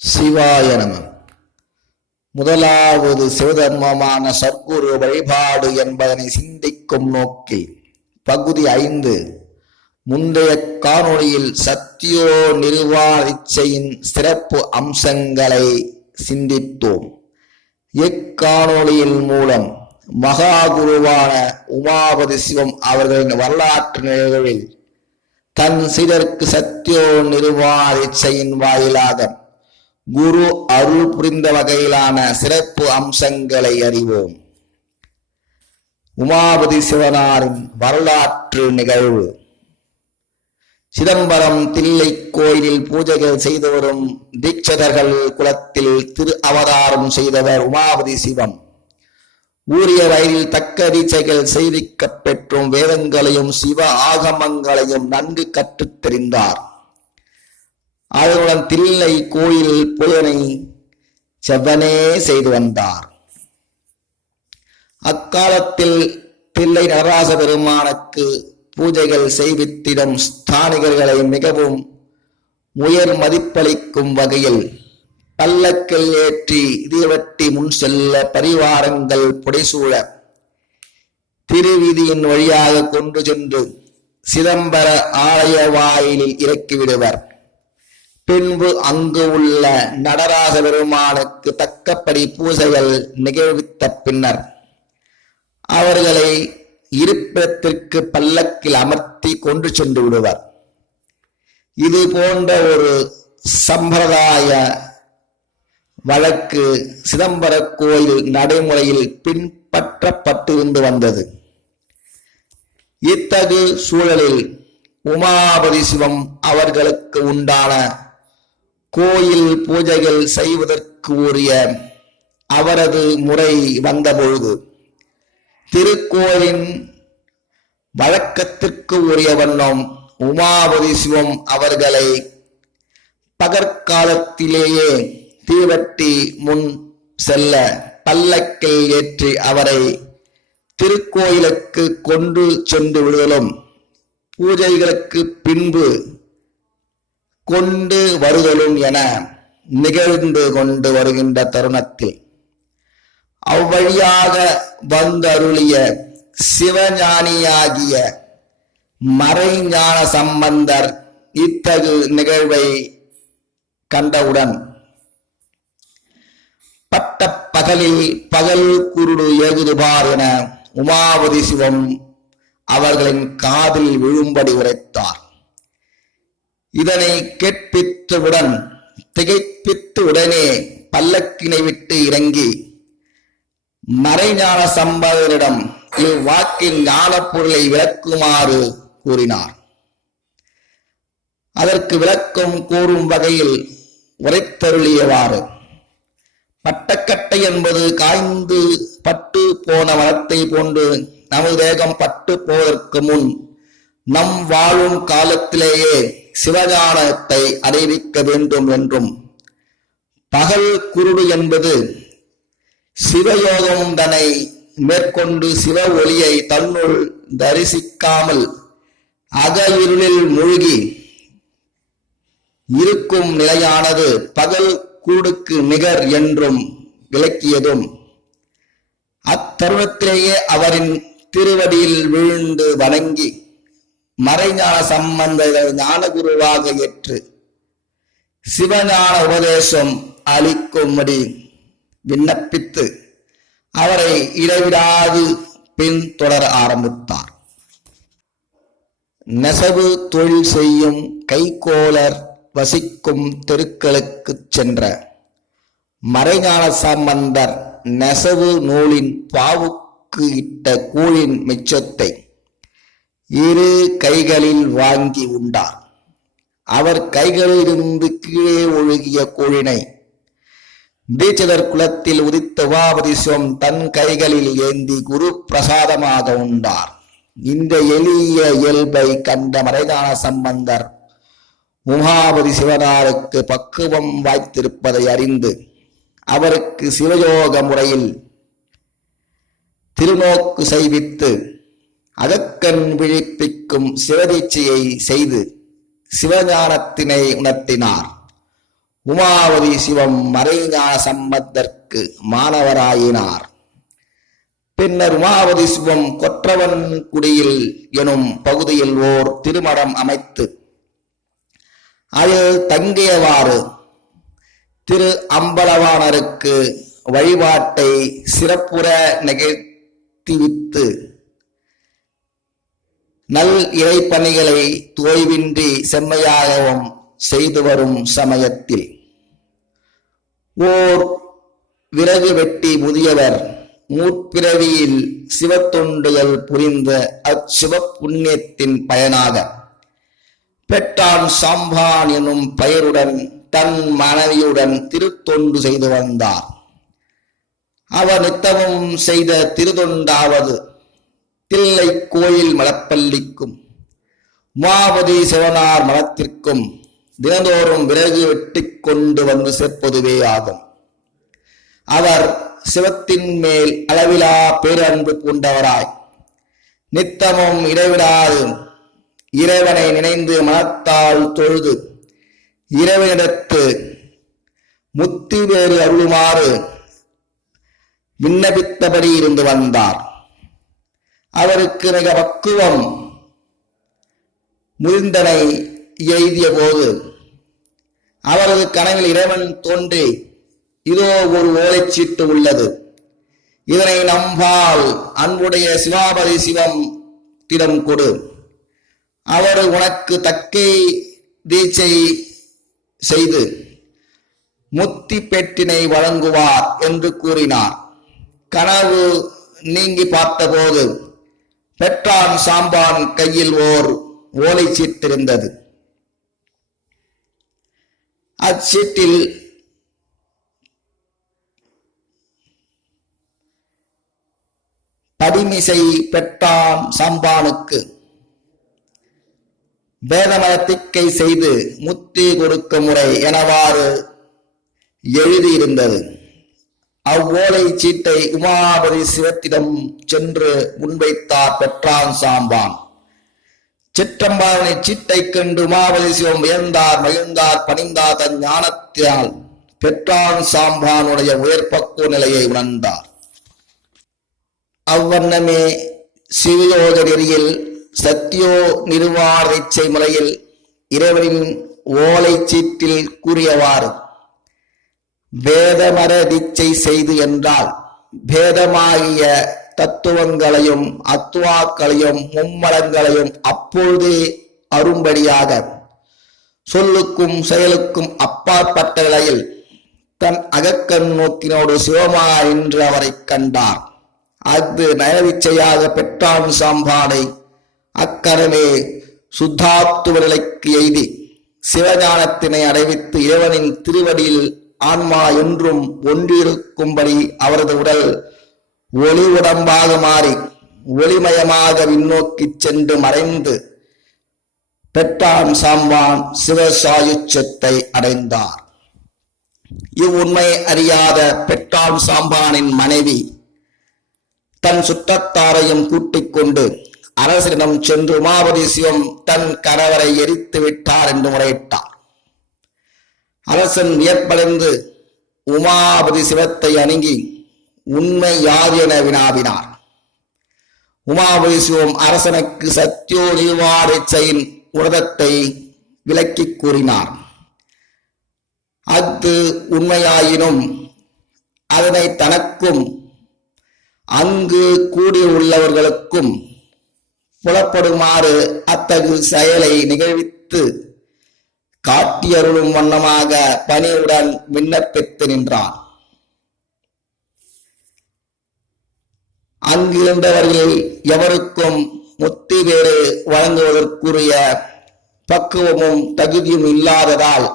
சிவாய நம. முதலாவது சிவதர்மமான சர்க்குரு வழிபாடு என்பதனை சிந்திக்கும் நோக்கில் பகுதி ஐந்து. முந்தைய காணொளியில் சத்தியோ நிர்வாணிச்சையின் சிறப்பு அம்சங்களை சிந்தித்தோம். இக்காணொளியின் மூலம் மகாகுருவான உமாபதி சிவம் அவர்களின் வரலாற்று நிகழ்வில் தன் சிலருக்கு சத்தியோ நிர்வாணிச்சையின் வாயிலாக குரு அருள் புரிந்த வகையிலான சிறப்பு அம்சங்களை அறிவோம். உமாபதி சிவனாரின் வரலாற்று நிகழ்வு. சிதம்பரம் தில்லை கோயிலில் பூஜைகள் செய்து வரும் தீட்சதர்கள் குலத்தில் திரு அவதாரம் செய்தவர் உமாபதி சிவம் ஊரிய வயதில் தக்க தீட்சைகள் செய்திக்கப் பெற்றும் வேதங்களையும் சிவ ஆகமங்களையும் நன்கு கற்றுத் தெரிந்தார் அதனுடன் தில்லை கோயில் புயனை செவ்வனே செய்து வந்தார். அக்காலத்தில் தில்லை நடராச பெருமானுக்கு பூஜைகள் செய்வித்திடும் ஸ்தானிகர்களை மிகவும் உயர் மதிப்பளிக்கும் வகையில் பல்லக்கில் ஏற்றி இதவட்டி முன் செல்ல பரிவாரங்கள் புடைசூழ திருவீதியின் வழியாக கொண்டு சென்று சிதம்பர ஆலய வாயிலில் இறக்கிவிடுவர். பின்பு அங்கு உள்ள நடராச பெருமானுக்கு தக்கப்படி பூசைகள் நிகழ்வித்த பின்னர் அவர்களை இருப்பிடத்திற்கு பல்லக்கில் அமர்த்தி கொண்டு சென்று விடுவர். இது போன்ற ஒரு சம்பிரதாய வழக்கு சிதம்பர கோயில் நடைமுறையில் பின்பற்றப்பட்டிருந்து வந்தது. இத்தகு சூழலில் உமாபதி சிவம் அவர்களுக்கு உண்டான கோயில் பூஜைகள் செய்வதற்கு உரிய அவரது முறை வந்தபொழுது திருக்கோயிலின் வழக்கத்திற்கு உரிய வண்ணம் உமாபதி சிவம் அவர்களை பகற்காலத்திலேயே தீவட்டி முன் செல்ல பல்லக்கில் ஏற்றி அவரை திருக்கோயிலுக்கு கொண்டு சென்று விடுதலும். பூஜைகளுக்கு பின்பு கொண்டு வருதலும் என நிகழ்ந்து கொண்டு வருகின்ற தருணத்தில் அவ்வழியாக வந்தருளிய சிவஞானியாகிய மறைஞான சம்பந்தர் இத்தகு நிகழ்வை கண்டவுடன் பட்ட பகலில் பகல் குருடு ஏகுதுபார் என உமாவதி சிவம் அவர்களின் காதில் விழும்படி உரைத்தார். இதனை கேட்பித்தவுடன் திகைப்பித்து உடனே பல்லக்கினை விட்டு இறங்கி மறைஞான சம்பவரிடம் இவ்வாக்கின் ஞானப்பொருளை விளக்குமாறு கூறினார். அதற்கு விளக்கம் கூறும் வகையில் உரைத்தருளியவாறு. பட்டக்கட்டை என்பது காய்ந்து பட்டு போன மரத்தை போன்று நமது தேகம் பட்டு போவதற்கு முன் நம் வாழும் காலத்திலேயே சிவஞானத்தை அறிவிக்க வேண்டும் என்றும் பகல் குருடு என்பது சிவயோகம் தன்னை மேற்கொண்டு சிவ ஒளியை தன்னுள் தரிசிக்காமல் அக இருளில் மூழ்கி இருக்கும் நிலையானது பகல் கூடுக்கு நிகர் என்றும் விளக்கியதும் அத்தருணத்திலேயே அவரின் திருவடியில் விழுந்து வணங்கி மறைஞான சம்பந்த ஞானகுருவாக ஏற்று சிவஞான உபதேசம் அளிக்கும்படி விண்ணப்பித்து அவரை இடைவிடாது பின் தொடர ஆரம்பித்தார். நெசவு தொழில் செய்யும் கைகோலர் வசிக்கும் தெருக்களுக்கு சென்ற மறைஞான சம்பந்தர் நெசவு நூலின் பாவுக்கு இட்ட கூழின் மிச்சத்தை இரு கைகளில் வாங்கி உண்டார் அவர் கைகளிலிருந்து கீழே ஒழுகிய கூழினை தீட்சிதர் குலத்தில் உதித்த உபாபதி சிவம் தன் கைகளில் ஏந்தி குரு பிரசாதமாக உண்டார். இந்த எளிய இயல்பை கண்ட மறைதான சம்பந்தர் உமாபதி சிவனாருக்கு பக்குவம் வாய்த்திருப்பதை அறிந்து அவருக்கு சிவயோக முறையில் திருநோக்கு செய்வித்து அகக்கண் விழிப்பிக்கும் சிவதீட்சையை செய்து சிவஞானத்தினை உணர்த்தினார். உமாவதி சிவம் மறைஞான சம்பத்தற்கு மாணவராயினார். பின்னர் உமாவதி சிவம் கொற்றவன் குடியில் எனும் பகுதியில் ஓர் திருமணம் அமைத்து அதில் தங்கியவாறு திரு அம்பலவாணருக்கு வழிபாட்டை சிறப்புற நிகழ்த்திவித்து நல் இறைப்பணிகளை தோய்வின்றி செம்மையாகவும் செய்து வரும் சமயத்தில். ஓர் விறகு வெட்டி முதியவர் மூற்பிறவியில் சிவத்தொண்டுகள் புரிந்த அச்சிவ புண்ணியத்தின் பயனாக. பெட்டான் சாம்பான் எனும் பெயருடன் தன் மனைவியுடன் திருத்தொண்டு செய்து வந்தார். அவர் நித்தமும் செய்த திருதொண்டாவது தில்லை கோயில் மலப்பள்ளிக்கும் உமாபதி சிவனார் மலத்திற்கும் தினந்தோறும் விறகு வெட்டி கொண்டு வந்து சேர்ப்பதுவே ஆகும். அவர் சிவத்தின் மேல் அளவிலா பேரன்பு பூண்டவராய். நித்தமும் இடைவிடாது இறைவனை நினைந்து மனத்தால் தொழுது இறைவனிடத்து முத்தி வேறு அருளுமாறு விண்ணப்பித்தபடி இருந்து வந்தார். அவருக்கு மிக பக்குவம். முதிர்ந்தனை எய்திய போது அவரது கனவில் இறைவன் தோன்றி இதோ ஒரு ஓலைச்சீட்டு உள்ளது. இதனை நம்பால் அன்புடைய சிவாபதி சிவம் திடம் கொடு. அவர் உனக்கு தக்கை தீட்சை செய்து முத்தி பெட்டினை வழங்குவார் என்று கூறினார். கனவு நீங்கி பார்த்தபோது பெற்றான் சாம்பான் கையில் ஓர் ஓலை சீட்டிருந்தது. அச்சீட்டில் படிமிசை பெற்றான் சாம்பானுக்கு. வேதமலத்திக்கை செய்து முத்தி கொடுக்க முறை எனவாறு எழுதியிருந்தது. அவ்வோலை சீட்டை உமாபதி சிவத்திடம் சென்று முன்வைத்தார் பெற்றான் சாம்பான். சிற்றம்பாவனை சீட்டை கண்டு உமாபதி சிவம் வியந்தார் மகிழ்ந்தார் பணிந்தார் தன் ஞானத்தினால். பெற்றான் சாம்பானுடைய உயர்பக்குவ நிலையை உணர்ந்தார். அவ்வண்ணமே சிவயோக நெறியில் சத்தியோ நிர்வாண முறையில் இறைவனின் ஓலை சீட்டில் கூறியவாறு வேதமர தீட்சை செய்து என்றால் பேதமாகிய தத்துவங்களையும் அத்துவாக்களையும் மும்மலங்களையும் அப்பொழுதே அரும்படியாக சொல்லுக்கும் செயலுக்கும் அப்பாற்பட்ட நிலையில் தன் அகக்கண் நோக்கினோடு சிவமா என்று அவரை கண்டார். அது நயவிச்சையாக பெற்றான் சாம்பானை. அக்கரமே சுத்தாத்துவ நிலைக்கு எய்தி சிவஞானத்தினை அடைவித்து இறைவனின் திருவடியில் ஆன்மா என்றும் ஒன்றிருக்கும்படி அவரது உடல் ஒளி உடம்பாக மாறி ஒளிமயமாக விண்ணோக்கிச் சென்று மறைந்து பெற்றான் சாம்பான் சிவசாயுச்சத்தை அடைந்தார். இவ்வுண்மை அறியாத பெற்றான் சாம்பானின் மனைவி தன் சுற்றத்தாரையும் கூட்டிக் கொண்டு அரசரிடம் சென்று உமாபதி சிவம் தன் கணவரை எரித்து விட்டார் என்று முறையிட்டார். அரசன் வியப்படைந்து உமாபதி சிவத்தை அணுகி உண்மை யார் என வினாவினார். உமாபதி சிவம் அரசனுக்கு சத்தியோ நிர்வாணிச்சையின் உரதத்தை விளக்கி கூறினார். அஃது உண்மையாயினும் அதனை தனக்கும் அங்கு கூடியுள்ளவர்களுக்கும் புலப்படுமாறு அத்தகு செயலை நிகழ்வித்து காட்டியருளும் வண்ணமாக பணியுடன் விண்ணப்பித்து நின்றான். அங்கிருந்தவர்கள் எவருக்கும் முத்தி வேறு வழங்குவதற்குரிய பக்குவமும் தகுதியும் இல்லாததால்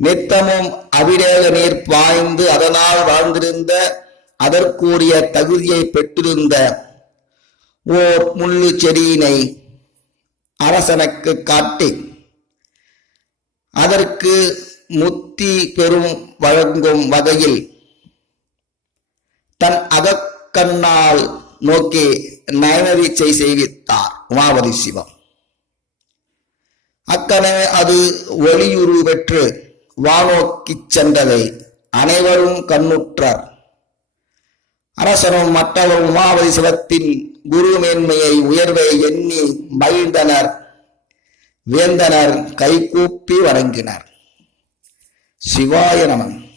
நித்தமும் அபிடேக நீர் பாய்ந்து அதனால் வாழ்ந்திருந்த அதற்குரிய தகுதியை பெற்றிருந்த ஓர் முள்ளு செடியினை அரசனுக்கு காட்டி அதற்கு முத்தி பெரும் வழங்கும் வகையில் தன் அகக்கண்ணால் நோக்கி நயனரீச்சை செய்வித்தார் உமாவதி சிவம். அக்கனவே அது ஒளியுரு பெற்று வானோக்கி சென்றதை அனைவரும் கண்ணுற்றார். அரசனும் மற்றவர் உமாவதி சிவத்தின் குரு மேன்மையை உயர்வை எண்ணி மகிழ்ந்தனர். வேந்தனர் கைகூப்பி வணங்கினர். சிவாய நமன்